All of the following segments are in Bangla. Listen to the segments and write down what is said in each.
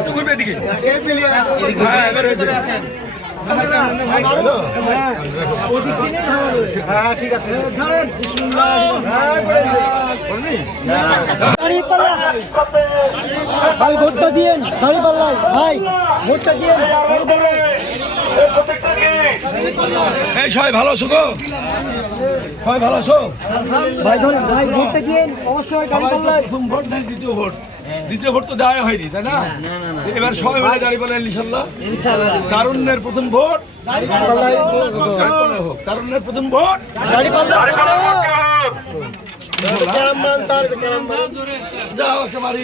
একটু ঘুরবে এদিকে। হ্যাঁ এবার হয়েছে। হ্যাঁ ঠিক আছে। ভাই ভোটটা দিয়েন দাঁড়ি পাল্লাই ভাই ভোটটা দিয়েন। এই সবাই ভালো আছো গো? সবাই ভালো আছো? ভাই ধরেন ভাই ভোটটা দিয়েন অবশ্যই দাঁড়ি পাল্লাই। প্রথম ভোট নাই দ্বিতীয় ভোট, দ্বিতীয় ভোট তো দেওয়া হয়নি তাই না? এবার সবাই মিলে দাঁড়ি পাল্লাই ইনশাল্লাহ। তারুণ্যের প্রথম ভোট হোক, তারুণ্যের প্রথম ভোট দাঁড়ি পাল্লাই। যাও একেবারে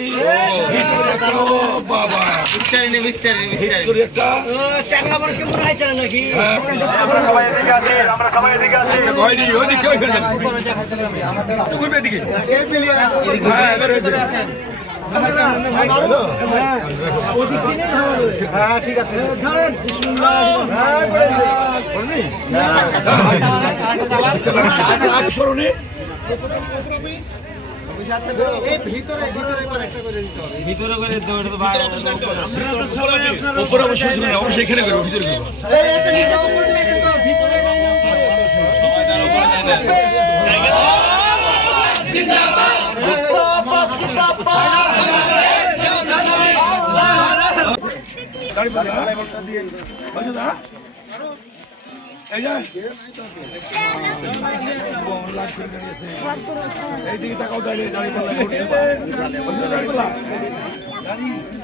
বাবা ঘুরবে এদিকে। হ্যাঁ এবার হয়েছে। হ্যাঁ ঠিক আছে। স্মরণে উপরে অবশ্যই অবশ্যই এখানে করবো, ভিতরে করবো। এইদিকে টাকাও দেয়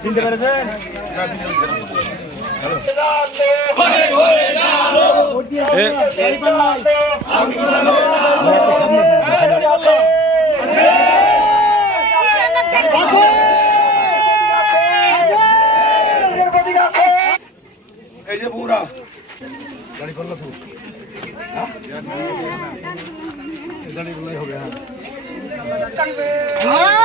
চিনতে পেরেছেন? এই যে বউরা গাড়ি করলো তো গাড়ি করলেই হবে। হ্যাঁ